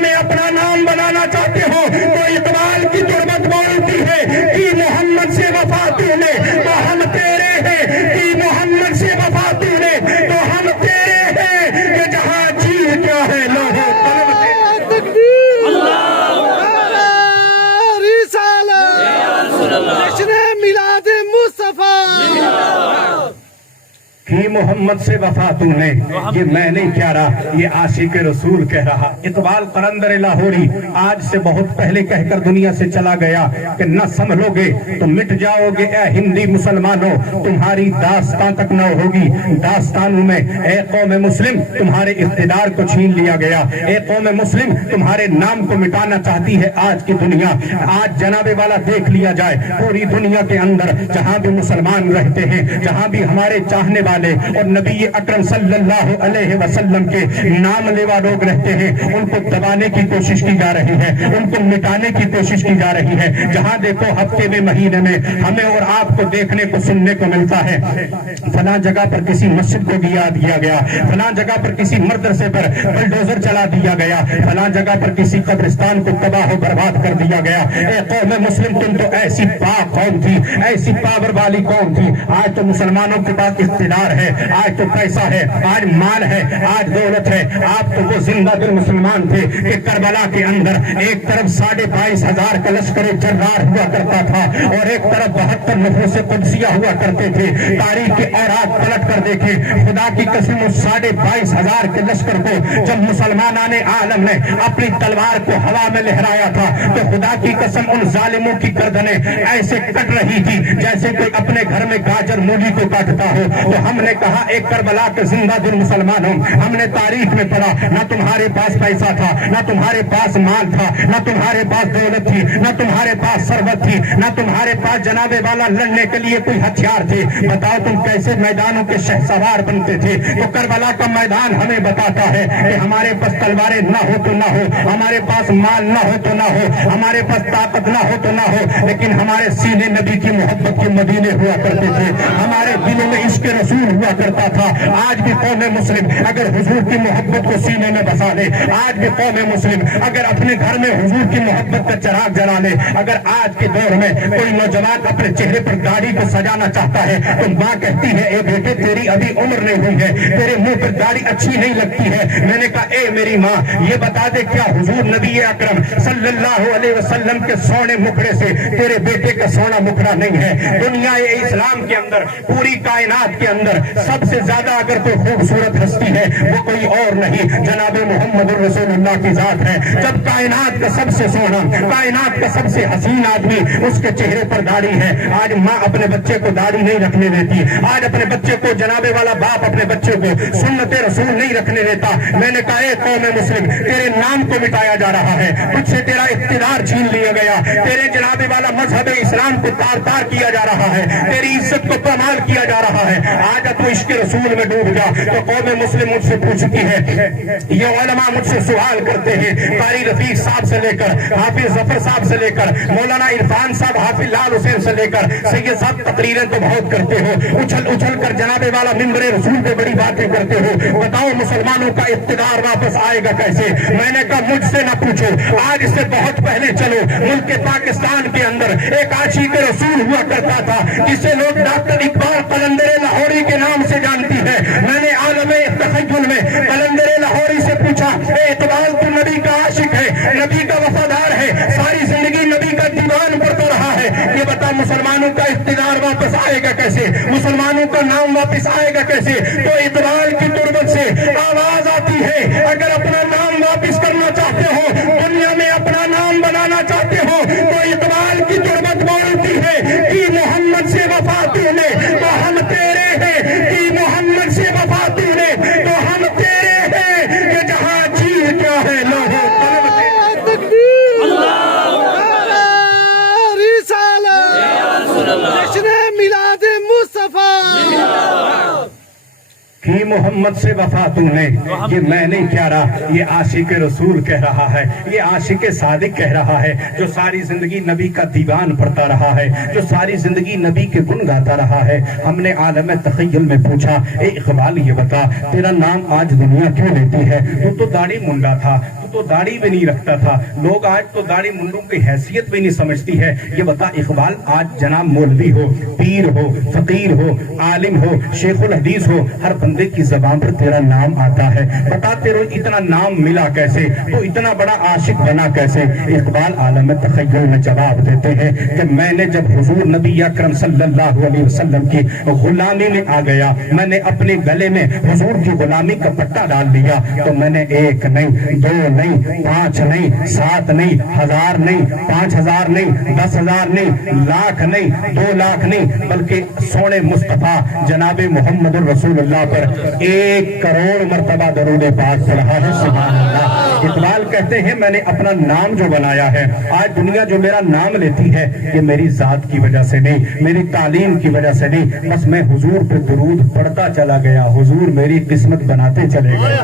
میں اپنا نام بنانا چاہتے ہو تو اقبال کی تربت بولتی ہے کہ محمد سے وفا تو نے تو ہم تیرے ہیں، کہ محمد سے وفا تو نے تو ہم تیرے ہیں، کہ جہاں جی کیا ہے لوہو قلم کہ محمد سے وفا تو نے، یہ میں نہیں کہہ رہا، یہ عاشق رسول کہہ رہا۔ اقبال قلندر لاہوری آج سے بہت پہلے کہہ کر دنیا سے چلا گیا کہ نہ سنبھلو گے تو مٹ جاؤ گے اے ہندی مسلمانوں، تمہاری داستان تک نہ ہوگی داستانوں میں۔ اے قوم مسلم تمہارے اقتدار کو چھین لیا گیا، اے قوم مسلم تمہارے نام کو مٹانا چاہتی ہے آج کی دنیا۔ آج جناب والا دیکھ لیا جائے پوری دنیا کے اندر جہاں بھی مسلمان رہتے ہیں، جہاں بھی ہمارے چاہنے والے اور نبی اکرم صلی اللہ علیہ وسلم کے نام لیوا لوگ رہتے ہیں، ان کو دبانے کی کوشش کی جا رہی ہے، ان کو مٹانے کی کوشش کی جا رہی ہے۔ جہاں دیکھو ہفتے میں مہینے میں ہمیں اور آپ کو دیکھنے کو سننے کو ملتا ہے فلاں جگہ پر کسی مسجد کو گیا گیا، فلاں جگہ پر کسی مدرسے پر بلڈوزر چلا دیا گیا، فلاں جگہ پر کسی قبرستان کو تباہ و برباد کر دیا گیا۔ اے قوم مسلم تم تو ایسی پاک قوم تھی، ایسی پاور والی قوم تھی، آج تو مسلمانوں کے پاس اقتدار ہے، آج تو پیسہ ہے، آج مال ہے، آج دولت ہے۔ آپ تو وہ زندہ دل مسلمان تھے کہ کربلا کے اندر ایک طرف 22,500 کا لشکر جرار ہوا کرتا تھا اور ایک طرف 72 نفوس قدسیہ ہوا کرتے تھے۔ تاریخ کے اوراق پلٹ کر دیکھیں، خدا کی قسم اس 22,500 کے لشکر کو جب مسلمان عالم نے اپنی تلوار کو ہوا میں لہرایا تھا تو خدا کی قسم ان ظالموں کی گردنیں ایسے کٹ رہی تھی جیسے کوئی اپنے گھر میں گاجر مولی کو کاٹتا ہو۔ تو ہم نے کہا ایک کربلا کے زندہ دل مسلمانوں، ہم نے تاریخ میں پڑھا نہ تمہارے پاس پیسہ تھا، نہ تمہارے پاس مال تھا، نہ تمہارے پاس دولت تھی، نہ تمہارے پاس ثروت تھی، نہ تمہارے پاس جناب والا لڑنے کے لیے کوئی ہتھیار تھے۔ بتاؤ تم کیسے میدانوں کے شہسوار بنتے تھے؟ تو کربلا کا میدان ہمیں بتاتا ہے کہ ہمارے پاس تلواریں نہ ہو تو نہ ہو، ہمارے پاس مال نہ ہو تو نہ ہو، ہمارے پاس طاقت نہ ہو تو نہ ہو، لیکن ہمارے سینے نبی کی محبت کے مدینے ہوا کرتے تھے، ہمارے دلوں میں عشق رسول ہوا کرتا تھا۔ آج بھی قوم مسلم اگر حضور کی محبت کو سینے میں بسا لے، آج بھی قوم مسلم اگر اپنے گھر میں حضور کی محبت کا چراغ جلا لے، اگر آج کے دور میں کوئی نوجوان اپنے چہرے پر داڑھی کو سجانا چاہتا ہے تو ماں کہتی ہے اے بیٹے تیری ابھی عمر نہیں ہوئی ہے، تیرے منہ پر داڑھی اچھی نہیں لگتی ہے۔ میں نے کہا اے میری ماں یہ بتا دے کیا حضور نبی اکرم صلی اللہ علیہ وسلم کے سونے مکھڑے سے تیرے بیٹے کا سونا مکھڑا نہیں ہے؟ دنیا اسلام کے اندر پوری کائنات کے اندر سب سے زیادہ اگر کوئی خوبصورت ہستی ہے وہ کوئی اور نہیں جناب محمد رسول اللہ کی ذات ہے۔ جب کائنات کا سب سے سونا، کائنات کا سب سے حسین آدمی اس کے چہرے پر داڑھی ہے، آج ماں اپنے بچے کو داڑھی نہیں رکھنے دیتی، آج اپنے بچے کو جناب والا باپ اپنے بچے کو سنت رسول نہیں رکھنے دیتا۔ میں نے کہا اے قوم مسلم تیرے نام کو مٹایا جا رہا ہے، تجھ سے تیرا اقتدار چھین لیا گیا، تیرے جناب والا مذہب اسلام کو تار تار کیا جا رہا ہے، تیری عزت کو پامال کیا جا رہا ہے۔ آج تو عشق رسول میں ڈوب جا۔ تو قوم مسلم مجھ سے پوچھتی ہے، یہ علماء مجھ سے سوال کرتے ہیں، قاری رفیق صاحب سے لے کر حافظ ظفر صاحب سے لے کر مولانا عرفان صاحب، حافظ لال حسین سے لے کر سید صاحب تقریریں تو بہت کرتے ہو، اچھل اچھل کر جناب والا ممبر رسول پہ بڑی باتیں کرتے ہو، بتاؤ مسلمانوں کا اقتدار واپس آئے گا کیسے؟ میں نے کہا مجھ سے نہ پوچھو، آج سے بہت پہلے چلو، ملک پاکستان کے اندر ایک عاشق رسول ہوا کرتا تھا جسے لوگ ڈاکٹر اقبال قلندر لاہوری کے نام سے جانتی ہے۔ میں نے عالم تخیل میں قلندر لاہوری سے پوچھا اے اقبال تو نبی کا عاشق ہے، نبی کا وفادار ہے، ساری زندگی نبی کا دیوان پڑھتا رہا ہے، یہ بتا مسلمانوں کا اقتدار واپس آئے گا کیسے؟ مسلمانوں کا نام واپس آئے گا کیسے؟ تو اقبال کی تربت سے آواز آتی ہے، اگر اپنا نام واپس کرنا چاہتے ہو، دنیا میں اپنا نام بنانا چاہتے ہو تو اقبال کی تربت بولتی ہے کہ محمد سے وفا تو نے تو ہم تیرے ہیں، کہ محمد سے وفا تو نے تو ہم تیرے ہیں، کہ جہاں جی کیا ہے لوہو قلم تکبیر رسالت جشن میلاد مصطفیٰ کہ محمد سے وفا تو نے، یہ میں نہیں کہہ رہا، یہ عاشق رسول کہہ رہا ہے، یہ عاشق صادق کہہ رہا ہے، جو ساری زندگی نبی کا دیوان پڑھتا رہا ہے، جو ساری زندگی نبی کے گن گاتا رہا ہے۔ ہم نے عالم تخیل میں پوچھا اے اقبال یہ بتا تیرا نام آج دنیا کیوں لیتی ہے؟ تو داڑھی منڈا تھا، وقت تو داڑھی بھی نہیں رکھتا تھا. لوگ آج تو داڑھی منڈوں کی حیثیت بھی نہیں سمجھتی ہے. یہ بتا اقبال, آج جناب مولوی ہو, پیر ہو, فقیر ہو, عالم ہو, شیخ الحدیث ہو, ہر بندے کی زبان پر تیرا نام آتا ہے. بتا تیرے اتنا نام ملا کیسے, تو اتنا بڑا عاشق بنا کیسے؟ اقبال عالم تخیل میں جواب دیتے ہیں کہ میں نے جب حضور نبی اکرم صلی اللہ علیہ وسلم کی غلامی میں آ گیا, میں نے اپنے گلے میں حضور کی غلامی کا پٹا ڈال لیا, تو میں نے 1 نہیں 2 نہیں 5 نہیں 7 نہیں 1000 نہیں 5000 نہیں 10,000 نہیں لاکھ نہیں 2 لاکھ نہیں بلکہ سونے مصطفیٰ جناب محمد الرسول اللہ پر 1 کروڑ مرتبہ درود پاک پڑھا ہے. سبحان اللہ. اقبال کہتے ہیں میں نے اپنا نام جو بنایا ہے, آج دنیا جو میرا نام لیتی ہے یہ میری ذات کی وجہ سے نہیں, میری تعلیم کی وجہ سے نہیں, بس میں حضور پہ درود پڑھتا چلا گیا, حضور میری قسمت بناتے چلے گئے.